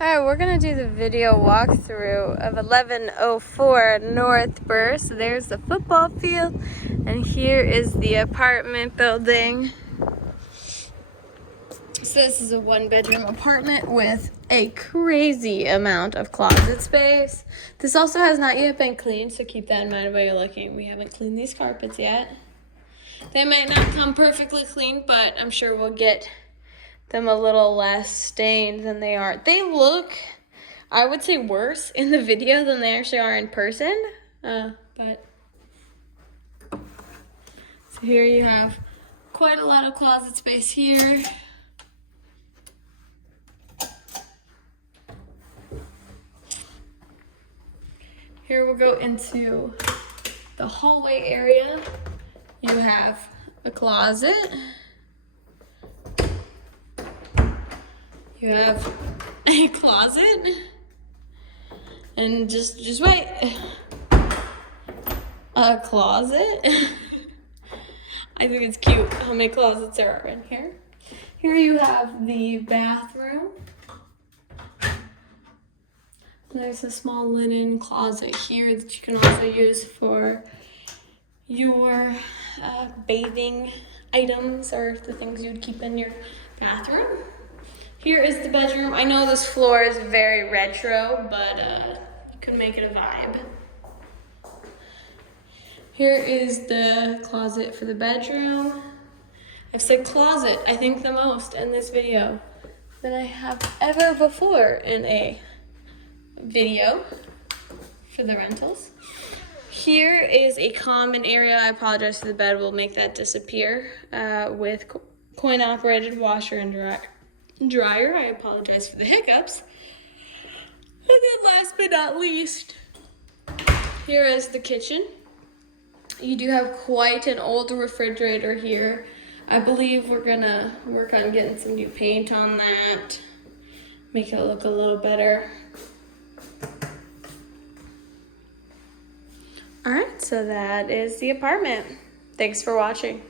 Alright, we're gonna do the video walkthrough of 1104 North Burr. So there's the football field, and here is the apartment building. So this is a one-bedroom apartment with a crazy amount of closet space. This also has not yet been cleaned, so keep that in mind while you're looking. We haven't cleaned these carpets yet. They might not come perfectly clean, but I'm sure we'll get them a little less stained than they are. They look, I would say, worse in the video than they actually are in person. But so here you have quite a lot of closet space here. Here we'll go into the hallway area. You have a closet. You have a closet, and just wait. A closet. I think it's cute how many closets there are in here. Here you have the bathroom. There's a small linen closet here that you can also use for your bathing items or the things you'd keep in your bathroom. Here is the bedroom. I know this floor is very retro, but you can make it a vibe. Here is the closet for the bedroom. I've said closet, I think, the most in this video than I have ever before in a video for the rentals. Here is a common area. I apologize for the bed. We'll make that disappear with coin-operated washer and dryer. I apologize for the hiccups. And then last but not least, here is the kitchen. You do have quite an old refrigerator here. I believe we're gonna work on getting some new paint on that, make it look a little better. All right, so that is the apartment. Thanks for watching.